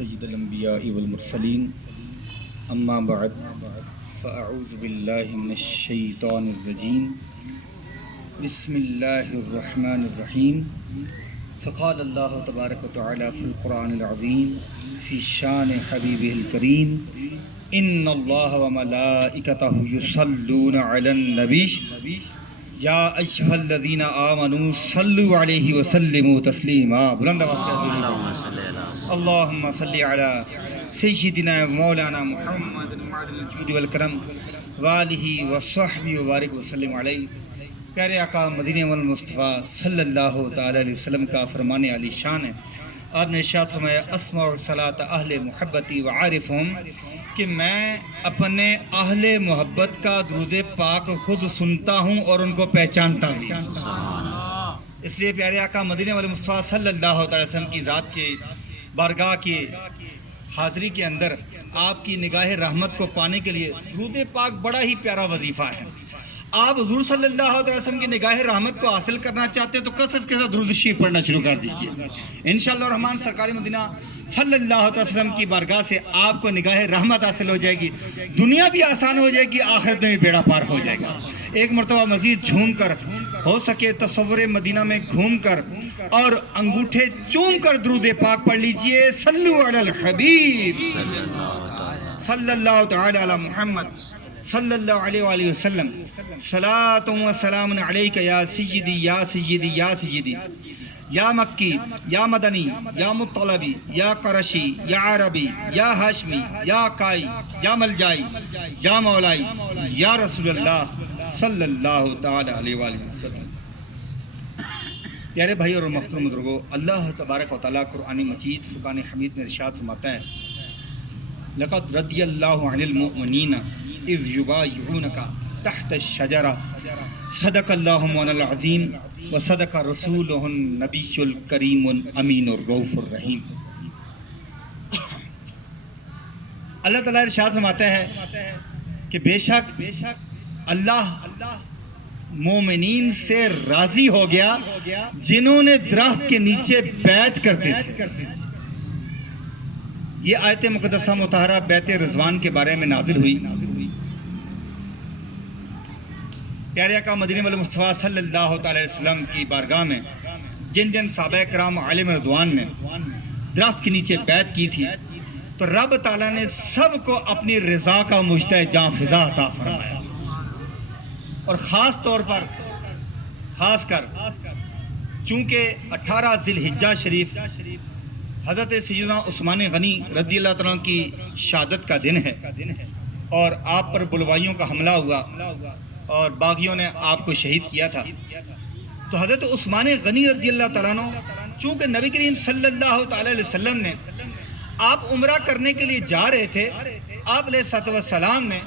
سید الانبیاء والمرسلین اما بعد فاعوذ باللہ من الشیطان الرجیم بسم اللہ الرحمن الرحیم فقال اللہ تبارک وتعالی فی القرآن العظیم فی شان حبیبہ الکریم ان اللہ وملائکتہ یصلون علی النبی یا ایھا الذین آمنوا صلوا علیہ وسلموا تسلیما. بلند آواز سے اللہم صلی علی سیدنا مولانا محمد معدن الجود والکرم وآلہ وصحبہ وبارک وسلم علیہ. پیارے آقا مدینہ والمصطفیٰ صلی اللہ تعالی علیہ وسلم کا فرمان علی شان ہے. آپ نے ارشاد فرمایا اسمع صلاۃ اہل محبتی وعارفہم کہ میں اپنے اہل محبت کا درود پاک خود سنتا ہوں اور ان کو پہچانتا بھی. اس لیے پیارے آقا مدینہ والے مصطفیٰ صلی اللہ علیہ وسلم کی ذات کے بارگاہ کی حاضری کے اندر آپ کی نگاہ رحمت کو پانے کے لیے درود پاک بڑا ہی پیارا وظیفہ ہے. آپ حضور صلی اللہ علیہ وسلم کی نگاہ رحمت کو حاصل کرنا چاہتے ہیں تو کثرت کے ساتھ درود شریف پڑھنا شروع کر دیجیے. انشاءاللہ الرحمن سرکار مدینہ صلی اللہ علیہ وسلم کی بارگاہ سے آپ کو نگاہ رحمت حاصل ہو جائے گی. دنیا بھی آسان ہو جائے گی, آخرت میں بھی بیڑا پار ہو جائے گا. ایک مرتبہ مزید جھوم کر ہو سکے تصور مدینہ میں گھوم کر اور انگوٹھے چوم کر درود پاک پڑھ لیجئے. صلو علی الحبیب صلی اللہ تعالی علی محمد صلی اللہ علیہ وآلہ وسلم. صلاۃ و سلام علیک یا سیدی یا سیدی یا سیدی یا مکی یا مدنی یا مطلبی یا قرشی یا عربی یا ہاشمی یا کائی یا ملجائی یا مولائی یا رسول اللہ صلی اللہ تعالی علیہ وآلہ وسلم. پیارے بھائی اور محترم بزرگو, اللہ تبارک و تعالیٰ قرآن مجید فرقان حمید میں ارشاد فرماتا ہے لقد رضی اللہ عن المؤمنین اذ یبایعونک تحت الشجرہ صدق اللہ مولانا العظیم وصدق رسولہ النبی الکریم الامین الرؤوف الرحیم. اللہ تعالیٰ ارشاد فرماتا ہے کہ بے شک اللہ مومنین سے راضی ہو گیا جنہوں نے درخت کے نیچے بیعت کرتے تھے. یہ آیت مقدسہ مطہرہ بیعت رضوان کے بارے میں نازل ہوئی. پیارے آقا مدینہ والمصطفیٰ صلی اللہ تعالی وسلم کی بارگاہ میں جن جن صحابہ کرام عالم رضوان نے درخت کے نیچے بیعت کی تھی تو رب تعالیٰ نے سب کو اپنی رضا کا مجدہ جاں فضا عطا فرمایا. اور خاص طور پر خاص کر چونکہ 18 ذی الحجہ شریف حضرت سیدنا عثمان غنی رضی اللہ تعالیٰ کی شہادت کا دن ہے اور آپ پر بلوائیوں کا حملہ ہوا اور باغیوں نے آپ کو شہید کیا تھا. تو حضرت عثمان غنی رضی اللہ تعالیٰ عنہ چونکہ نبی کریم صلی اللہ تعالی علیہ وسلم نے آپ عمرہ کرنے کے لیے جا رہے تھے, آپ علیہ السلام نے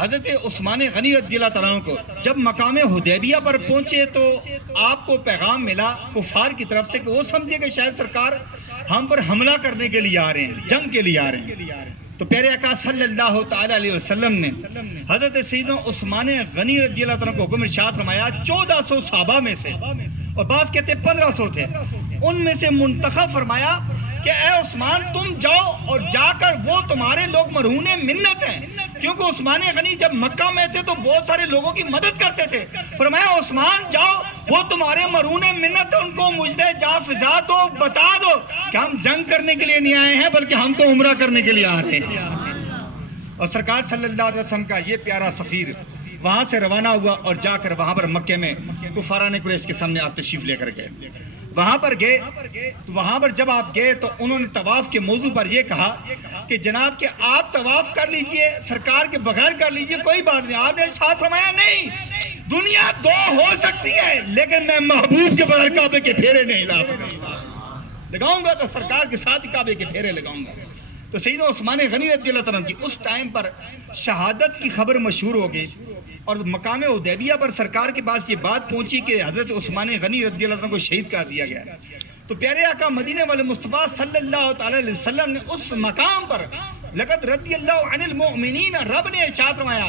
حضرت عثمان غنی رضی اللہ تعالیٰ عنہ کو جب مقام حدیبیہ پر پہنچے تو آپ کو پیغام ملا کفار کی طرف سے کہ وہ سمجھے کہ شاید سرکار ہم پر حملہ کرنے کے لیے آ رہے ہیں, جنگ کے لیے آ رہے ہیں. تو پیارے آقا صلی اللہ تعالی علیہ وسلم نے حضرت سیدنا عثمان غنی رضی اللہ تعالیٰ کو حکم ارشاد فرمایا 1400 صحابہ میں سے, اور بعض کہتے ہیں 1500 تھے, ان میں سے منتخب فرمایا کہ اے عثمان تم جاؤ اور جا کر وہ تمہارے لوگ مرہون منت ہیں, کیونکہ عثمان غنی جب مکہ میں تھے تو بہت سارے لوگوں کی مدد کرتے تھے. فرمایا عثمان جاؤ وہ تمہارے مرہون منت, ان کو مجدہ جاں فضا دو, بتا دو کہ ہم جنگ کرنے کے لیے نہیں آئے ہیں بلکہ ہم تو عمرہ کرنے کے لیے آ رہے ہیں. اور سرکار صلی اللہ علیہ وسلم کا یہ پیارا سفیر وہاں سے روانہ ہوا اور جا کر وہاں پر مکے میں کفاران قریش کے سامنے آپ تشریف لے کر گئے. وہاں پر گئے تو وہاں پر جب آپ گئے تو انہوں نے طواف کے موضوع پر یہ کہا کہ جناب کہ آپ طواف کر لیجئے, سرکار کے بغیر کر لیجئے, کوئی بات نہیں. آپ نے ارشاد فرمایا نہیں, دنیا دو ہو سکتی ہے لیکن میں محبوب کے بغیر کعبے کے پھیرے نہیں لا سکتا. لگاؤں گا تو سرکار کے ساتھ ہی کعبے کے پھیرے لگاؤں گا. تو سیدنا عثمان غنی رضی اللہ تعالیٰ کی اس ٹائم پر شہادت کی خبر مشہور ہو گئی اور مقام حدیبیہ پر سرکار کے پاس یہ بات پہنچی کہ حضرت عثمان غنی رضی اللہ عنہ کو شہید کر دیا گیا. تو پیارے آقا مدینہ والے مصطفیٰ صلی اللہ تعالی علیہ وسلم نے اس مقام پر لقد رضی اللہ عن المؤمنین, رب نے ارشاد فرمایا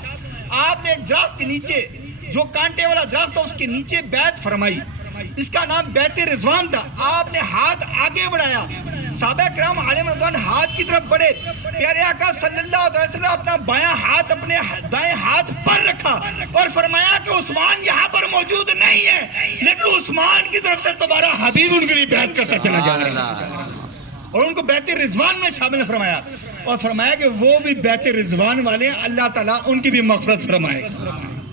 آپ نے ایک درخت کے نیچے جو کانٹے والا درخت تھا اس کے نیچے بیعت فرمائی, اس کا نام بیعت رضوان تھا. آپ نے ہاتھ آگے بڑھایا, صحابہ کرام علیہ رضوان ہاتھ کی طرف بڑھے، پیارے آقا صلی اللہ علیہ وسلم نے اپنا بایاں ہاتھ اپنے دائیں ہاتھ پر رکھا اور فرمایا کہ عثمان یہاں پر موجود نہیں ہے، لیکن عثمان کی طرف سے تمہارا حبیب ان کے لیے بیعت کرتا چلا جا رہا ہے، اور ان کو بیعت رضوان میں شامل فرمایا، اور فرمایا کہ وہ بھی بیعت رضوان والے ہیں، اللہ تعالیٰ ان کی بھی مغفرت فرمائے گا،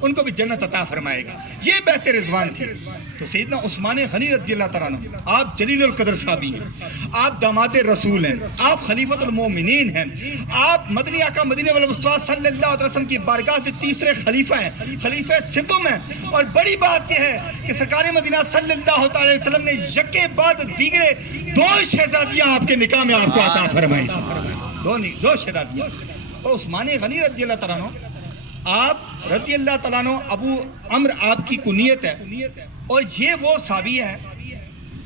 ان کو بھی جنت عطا فرمائے گا۔ یہ بیعت رضوان تھی۔ تو سیدنا عثمان غنی رضی اللہ تعالیٰ عنہ، آپ جلیل القدر صحابی ہیں، آپ داماد رسول ہیں، آپ خلیفۃ المومنین ہیں، آپ مدنی آقا مدینہ والمصطفیٰ صلی اللہ علیہ وسلم کی بارگاہ سے تیسرے خلیفہ ہیں، خلیفہ سوم ہیں، اور بڑی بات یہ ہے کہ سرکار مدینہ صلی اللہ علیہ وسلم نے یکے بعد دیگرے 2 شہزادیاں آپ کے نکاح میں آپ کو عطا فرمائی، 2 شہزادیاں۔ اور عثمان غنی رضی اللہ تعالیٰ عنہ، آپ رضی اللہ تعالیٰ عنہ، ابو عمر آپ کی کنیت ہے، اور یہ وہ صحابی ہیں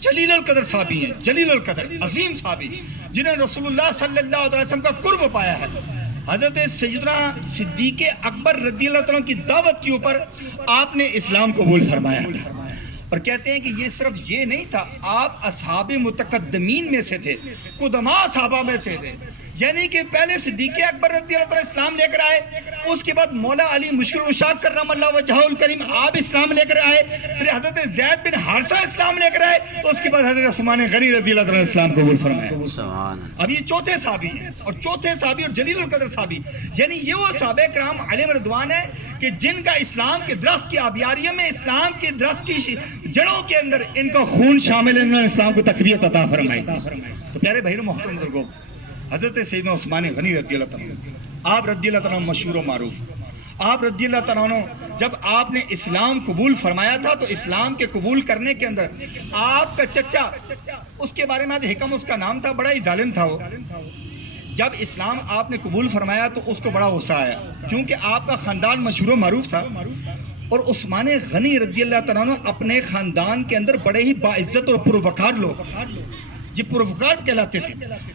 جلیل القدر صحابی ہیں، جلیل القدر عظیم صحابی، جنہیں رسول اللہ صلی اللہ علیہ وسلم کا قرب پایا ہے۔ حضرت سیدنا صدیق اکبر رضی اللہ تعالیٰ کی دعوت کے اوپر آپ نے اسلام قبول فرمایا تھا، اور کہتے ہیں کہ یہ صرف یہ نہیں تھا، آپ اصحاب متقدمین میں سے تھے، قدماء صحابہ میں سے تھے، یعنی کہ پہلے صدیق اکبر رضی اللہ تعالیٰ اسلام لے کر آئے، اس کے بعد مولا علی مشکل العشاق کرم اللہ وجہہ الکریم آپ اسلام لے کر آئے، پھر حضرت زید بن حارثہ اسلام لے کر آئے، اس کے بعد حضرت عثمان غنی رضی اللہ تعالیٰ اسلام قبول فرمایا۔ اب یہ چوتھے صحابی ہیں، اور چوتھے صحابی اور جلیل القدر صحابی، یعنی یہ وہ صحابہ کرام علیہ رضوان ہیں کہ جن کا اسلام کے درخت کی آبیاریوں میں، اسلام کے درخت کی جڑوں کے اندر ان کا خون شامل ہے، انہوں نے اسلام کو تقویت عطا فرمائی۔ تو پیارے بھائیو محترم بزرگوں، حضرت سیدنا عثمان غنی رضی اللہ تعالیٰ عنہ، آپ رضی اللہ تعالیٰ عنہ مشہور و معروف، آپ رضی اللہ تعالیٰ عنہ جب آپ نے اسلام قبول فرمایا تھا تو اسلام کے قبول کرنے کے اندر آپ کا چچا، اس کے بارے میں حکم اس کا نام تھا، بڑا ہی ظالم تھا وہ، جب اسلام آپ نے قبول فرمایا تو اس کو بڑا غصہ آیا، کیونکہ آپ کا خاندان مشہور و معروف تھا، اور عثمان غنی رضی اللہ تعالیٰ عنہ اپنے خاندان کے اندر بڑے ہی باعزت اور پروقار لوگ، یہ پروقار کہلاتے تھے،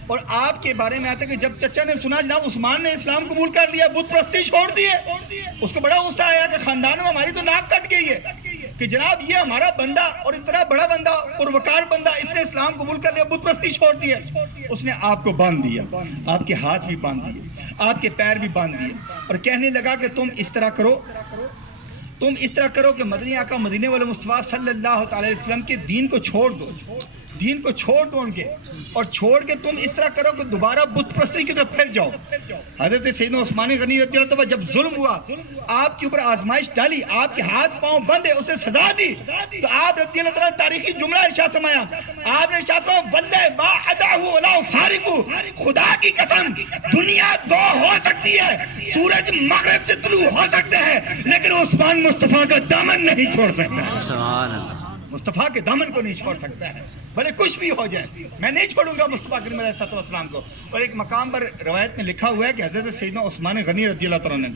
اور آپ کے بارے میں آتا ہے کہ جب چچا نے سنا جناب عثمان نے اسلام قبول کر لیا، بت پرستی چھوڑ دیے، اس کو بڑا غصہ آیا کہ خاندان میں ہماری تو ناک کٹ گئی ہے کہ جناب یہ ہمارا بندہ اور اتنا بڑا بندہ، پروقار بندہ، اس نے اسلام قبول کر لیا، بت پرستی چھوڑ دی ہے۔ اس نے آپ کو باندھ دیا، آپ کے ہاتھ بھی باندھ دیے، آپ کے پیر بھی باندھ دیے، اور کہنے لگا کہ تم اس طرح کرو کہ مدنی آقا مدینے والے مصطفیٰ صلی اللہ علیہ وسلم کے دین کو چھوڑ دو، دین کو چھوڑ دو ان کے، اور چھوڑ کے تم اس طرح کرو کہ دوبارہ بت پرستی کی طرف پھر جاؤ۔ حضرت سیدنا عثمان غنی رضی اللہ عنہ جب ظلم ہوا، آپ کے اوپر آزمائش ڈالی، آپ کے ہاتھ پاؤں بندھے، اسے سزا دی، تو آپ رضی اللہ تعالیٰ تاریخی جملہ ارشاد فرمایا، آپ نے ارشاد فرمایا واللہ ما ادعہ ولا فارقو، خدا کی قسم دنیا 2 ہو سکتی ہے، سورج مغرب سے طلوع ہو سکتے ہیں، لیکن عثمان مصطفیٰ کا دامن نہیں چھوڑ سکتا، سبحان اللہ، مصطفیٰ کے دامن کو نہیں چھوڑ سکتا ہے، بھلے کچھ بھی ہو جائے، میں نہیں چھوڑوں گا مصطفیٰ کریم علیہ السلام کو۔ اور ایک مقام پر روایت میں لکھا ہوا ہے کہ حضرت سیدنا عثمان غنی رضی اللہ تعالیٰ نے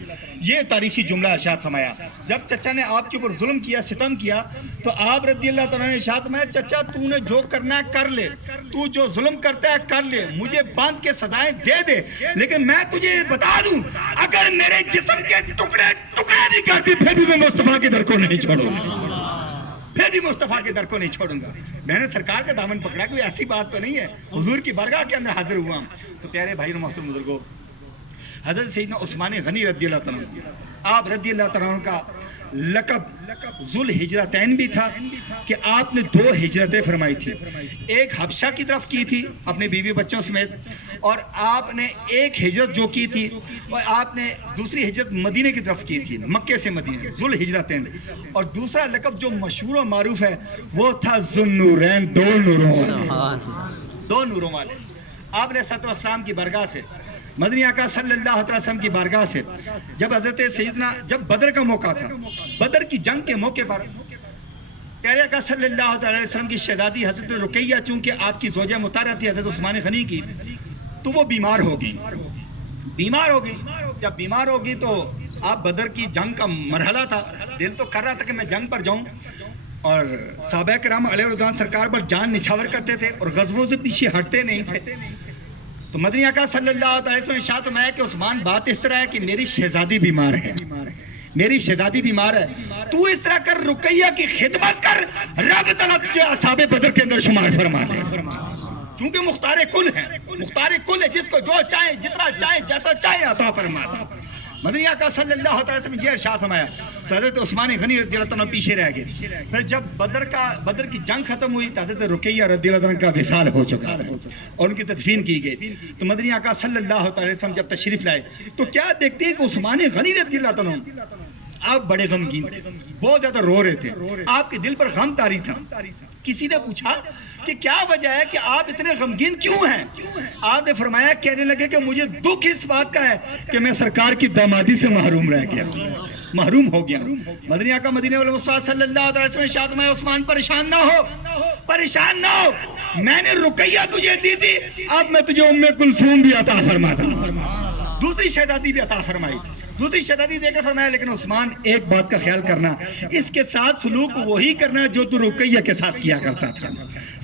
یہ تاریخی جملہ ارشاد فرمایا، جب چچا نے آپ کے اوپر ظلم کیا، ستم کیا، تو آپ رضی اللہ تعالیٰ نے ارشاد فرمایا چچا تو نے جو کرنا ہے کر لے، تو جو ظلم کرتا ہے کر لے، مجھے باندھ کے سزائیں دے دے، لیکن میں تجھے بتا دوں اگر میرے جسم کے ٹکڑے ٹکڑے نہیں کرتی پھر بھی میں مصطفیٰ کے در کو نہیں چھوڑوں گا، پھر بھی مصطفیٰ کے در کو نہیں چھوڑوں گا۔ میں نے سرکار کا دامن پکڑا، کوئی ایسی بات تو نہیں ہے، حضور کی بارگاہ کے اندر حاضر ہوا ہوں۔ تو پیارے بھائی محترم بزرگوں، حضرت سیدنا عثمان غنی رضی اللہ تعالیٰ عنہ، آپ رضی اللہ تعالیٰ عنہ کا لقب ذوالہجرتین بھی تھا کہ آپ نے 2 ہجرتیں فرمائی تھی، ایک حبشہ کی طرف کی تھی اپنے بیوی بچوں سمیت، اور آپ نے ایک ہجرت جو کی تھی، اور آپ نے دوسری ہجرت مدینے کی طرف کی تھی، مکے سے مدینے، ذوالہجرتین، اور دوسرا لقب جو مشہور و معروف ہے وہ تھا ذوالنورین، 2 نوروں والے۔ آپ علیہ السلام کی بارگاہ سے، مدنی آقا صلی اللہ علیہ وسلم کی بارگاہ سے جب حضرت سیدنا، جب بدر کا موقع تھا، بدر کی جنگ کے موقع پر پیارے آقا صلی اللہ علیہ وسلم کی شہزادی حضرت رقیہ، چونکہ آپ کی زوجہ مطہرہ تھی حضرت عثمان غنی کی، تو وہ بیمار ہو گئی۔ جب بیمار ہوگی تو آپ بدر کی جنگ کا مرحلہ تھا، دل تو کر رہا تھا کہ میں جنگ پر جاؤں، اور صحابہ کرام علیہ رضوان سرکار پر جان نچھاور کرتے تھے اور غزووں سے پیچھے ہٹتے نہیں تھے۔ تو مدنی آقا صلی اللہ علیہ وسلم نے ارشاد فرمایا کہ عثمان بات اس طرح ہے کہ میری شہزادی بیمار ہے، میری شہزادی بیمار ہے، تو اس طرح کر رقیہ کی خدمت کر، رب تعالیٰ تجھے اصحاب بدر کے اندر شمار فرما دے، کیونکہ مختار کل ہیں، مختار کل ہے، جس کو جو چاہیں جتنا چاہیں جیسا چاہیں عطا فرماتا ہے۔ مدنی آقا صلی اللہ علیہ وسلم یہ ارشاد فرمایا تو حضرت عثمان غنی رضی اللہ عنہ پیچھے رہ گئے۔ پھر جب بدر کی جنگ ختم ہوئی تو حضرت رقیہ رضی اللہ عنہ کا وصال ہو چکا تھا اور ان کی تدفین کی گئی۔ تو مدنی آقا صلی اللہ علیہ وسلم جب تشریف لائے تو کیا دیکھتے ہیں کہ عثمان غنی رضی اللہ عنہ آپ بڑے غمگین تھے، بہت زیادہ رو رہے تھے، آپ کے دل پر غم طاری تھا۔ کسی نے پوچھا کہ کیا وجہ ہے کہ آپ اتنے غمگین کیوں ہیں؟ آپ نے فرمایا، کہنے لگے کہ مجھے دکھ اس بات کا ہے کہ میں سرکار کی دامادی سے محروم رہ گیا، محروم ہو گیا۔ مدنی آقا مدینہ والمصطفیٰ صلی اللہ علیہ وسلم ارشاد فرمایا، عثمان پریشان نہ ہو، پریشان نہ ہو، میں نے رقیہ تجھے دی تھی، اب میں تجھے ام کلثوم بھی عطا فرماتا ہوں، دوسری شہزادی بھی عطا فرمائی، دوسری شہزادی دے کر فرمایا، لیکن عثمان ایک بات کا خیال کرنا، اس کے ساتھ سلوک وہی کرنا جو تو رقیہ کے ساتھ کیا کرتا تھا،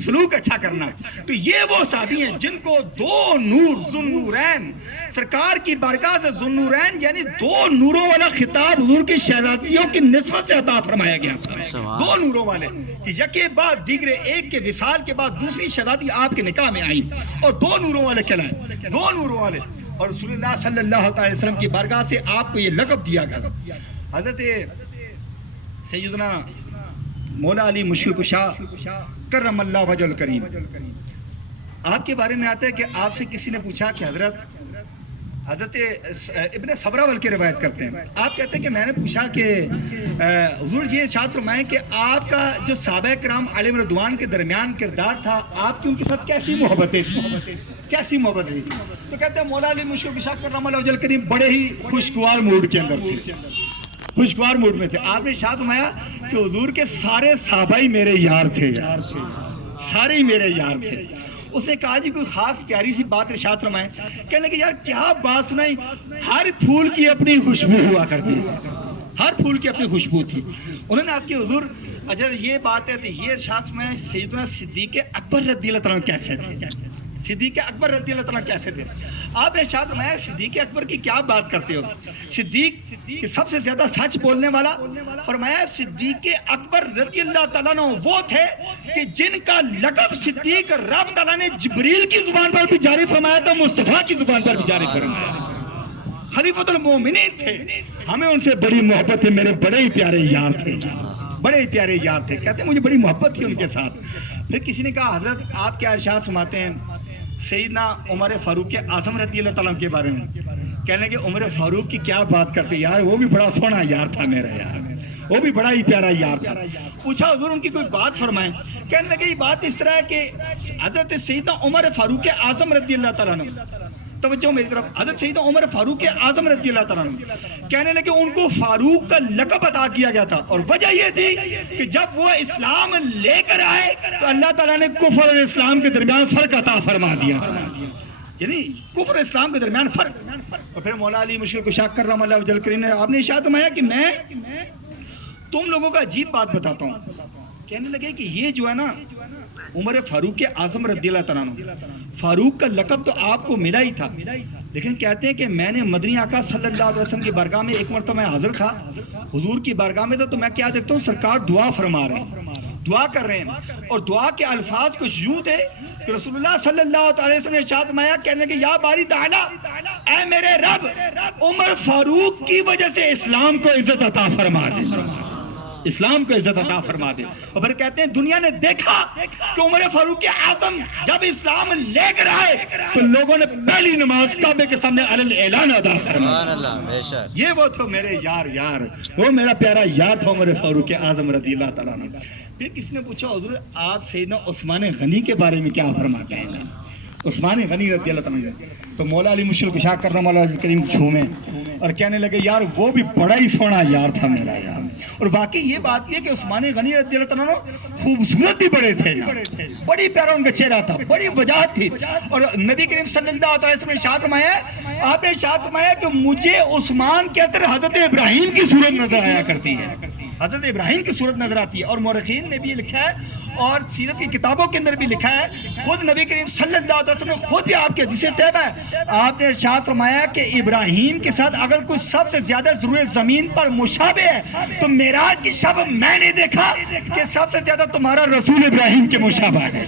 سلوک اچھا کرنا۔ تو یہ وہ صحابی ہیں جن کو دو نور ذوالنورین، سرکار کی بارگاہ سے ذوالنورین یعنی دو نوروں والا خطاب حضور کی شہزادیوں کی نسبت سے عطا فرمایا گیا تھا، دو نوروں والے، کہ یکے بعد دیگرے، ایک کے وصال کے بعد دوسری شہزادی آپ کے نکاح میں آئی اور دو نوروں والے کہلائے، دو نوروں والے، اور رسول اللہ صلی اللہ علیہ وسلم کی بارگاہ سے آپ کو یہ لقب دیا گیا۔ حضرت سیدنا مولا علی مشکل کشا کرم اللہ وجہ الکریم، آپ کے بارے میں آتا ہے کہ آپ سے کسی نے پوچھا کہ حضرت ابن صبراول کی روایت کرتے ہیں، آپ کہتے ہیں کہ میں نے پوچھا کہ حضور یہ ارشاد فرمائیں کہ آپ کا جو صحابہ کرام علیہم رضوان کے درمیان کردار تھا، آپ کی ان کے ساتھ کیسی محبتیں تھیں، کیسی محبتیں تھیں؟ تو کہتے ہیں مولا علی مشکل کشا کرم اللہ وجہ الکریم بڑے ہی خوشگوار موڈ کے اندر تھے، خوشگوار موڈ میں تھے۔ آپ نے ارشاد فرمایا کہ حضور کے سارے صحابہ ہی میرے یار تھے، سارے ہی میرے یار تھے۔ اس نے کہا جی کوئی خاص پیاری سی بات ارشاد فرمائیں، کہنے لگے یار کیا بات سنائی، ہر پھول کی اپنی خوشبو ہوا کرتی ہے، ہر پھول کی اپنی خوشبو تھی۔ انہوں نے آج کہ حضور اگر یہ بات ہے تو یہ ارشاد فرمائیں سیدنا صدیق اکبر رضی اللہ عنہ کیسے تھے، صدیق اکبر رضی اللہ عنہ کیسے تھے؟ آپ نے ارشاد فرمایا صدیق اکبر کی کیا بات کرتے ہو، صدیق سب سے زیادہ سچ بولنے والا، فرمایا صدیق اکبر رضی اللہ تعالیٰ عنہ وہ تھے کہ جن کا لقب صدیق رب تعالیٰ نے جبریل کی زبان پر بھی جاری فرمایا تھا، مصطفیٰ کی زبان پر بھی جاری فرمایا، خلیفۃ المومنین تھے، ہمیں ان سے بڑی محبت ہے، میرے بڑے ہی پیارے یار تھے، بڑے ہی پیارے یار تھے، کہتے ہیں مجھے بڑی محبت تھی ان کے ساتھ۔ پھر کسی نے کہا حضرت آپ کیا ارشاد فرماتے ہیں سیدنا عمر فاروق اعظم رضی اللہ تعالیٰ کے بارے میں؟ کہنے کہ عمر فاروق کی کیا بات کرتے یار، وہ بھی بڑا سونا یار تھا میرا یار، وہ بھی بڑا ہی پیارا یار تھا۔ پوچھا حضور ان کی کوئی بات فرمائیں، کہنے لگے یہ بات اس طرح ہے کہ حضرت سیدنا عمر فاروق اعظم رضی اللہ تعالیٰ عنہ، توجہ میری طرف، حضرت سیدنا عمر فاروق اعظم رضی اللہ تعالیٰ عنہ کہنے لگے ان کو فاروق کا لقب عطا کیا گیا تھا، اور وجہ یہ تھی کہ جب وہ اسلام لے کر آئے تو اللہ تعالیٰ نے کفر اور اسلام کے درمیان فرق عطا فرما دیا، یعنی کفر اور اسلام کے درمیان فرق۔ اور پھر مولا علی مشکل کشا کرم اللہ وجہ الکریم نے آپ نے ارشاد فرمایا کہ میں تم لوگوں کا عجیب بات بتاتا ہوں۔ کہنے لگے کہ یہ جو ہے نا عمر فاروق اعظم رضی اللہ تعالیٰ عنہ، فاروق کا لقب تو آپ کو ملا ہی تھا، لیکن کہتے ہیں کہ میں نے مدنی آقا صلی اللہ علیہ وسلم کی بارگاہ میں ایک مرتبہ میں حاضر تھا، حضور کی بارگاہ میں تھا، تو میں کیا دیکھتا ہوں سرکار دعا فرما رہے ہیں، دعا کر رہے ہیں، اور دعا کے الفاظ کچھ یوں تھے کہ رسول اللہ صلی اللہ علیہ وسلم نے ارشاد فرمایا، کہنے کہ یا باری تعالیٰ اے میرے رب عمر فاروق کی وجہ سے اسلام کو عزت عطا فرما دے، اسلام کو عزت عطا فرما دے۔ اور پھر کہتے ہیں دنیا نے دیکھا کہ عمر فاروق اعظم جب اسلام لے کر آئے تو لوگوں نے پہلی نماز کعبے کے سامنے علی اعلان ادا فرمایا، یہ وہ تھے میرے یار، وہ میرا پیارا یار تھا عمر فاروق اعظم رضی اللہ تعالیٰ عنہ۔ پھر کسی نے پوچھا حضور آپ سیدنا عثمان غنی کے بارے میں کیا فرماتے ہیں، عثمان غنی رضی اللہ تعالیٰ عنہ؟ تو مولا علی مشکل کشا کرم اللہ وجہ الکریم جھومے اور کہنے لگے یار وہ بھی بڑا ہی سونا یار تھا میرا یار۔ اور باقی یہ بات یہ کہ عثمان غنی رضی اللہ تعالیٰ عنہ خوبصورت بھی بڑے تھے، بڑی پیارا ان کا چہرہ تھا، بڑی وجاہت تھی، اور نبی کریم صلی اللہ علیہ وسلم نے ارشاد فرمایا، آپ نے ارشاد فرمایا کہ مجھے عثمان کے اندر حضرت ابراہیم کی صورت نظر آیا کرتی ہے، حضرت ابراہیم کی صورت نظر آتی ہے۔ اور مورخین نے بھی لکھا ہے اور سیرت کی کتابوں کے اندر بھی لکھا ہے، خود نبی کریم صلی اللہ علیہ وسلم خود بھی آپ کے حدیث طیبہ ہے، آپ نے ارشاد فرمایا کہ ابراہیم کے ساتھ اگر کوئی سب سے زیادہ ضرورت زمین پر مشابہ ہے تو معراج کی شب میں نے دیکھا کہ سب سے زیادہ تمہارا رسول ابراہیم کے مشابہ ہے۔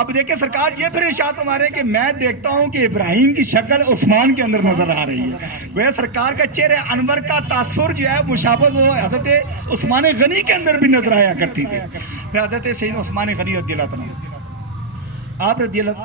اب دیکھیں سرکار یہ پھر ارشاد فرما رہے ہیں کہ میں دیکھتا ہوں کہ ابراہیم کی شکل عثمان کے اندر نظر آ رہی ہے، وہ سرکار کا چہرے انور کا تاثر جو ہے مشابہت وہ حضرت عثمان غنی کے اندر بھی نظر آیا کرتی تھی۔ پھر حضرت سیدنا عثمان غنی رضی اللہ عنہ آپ رضی اللہ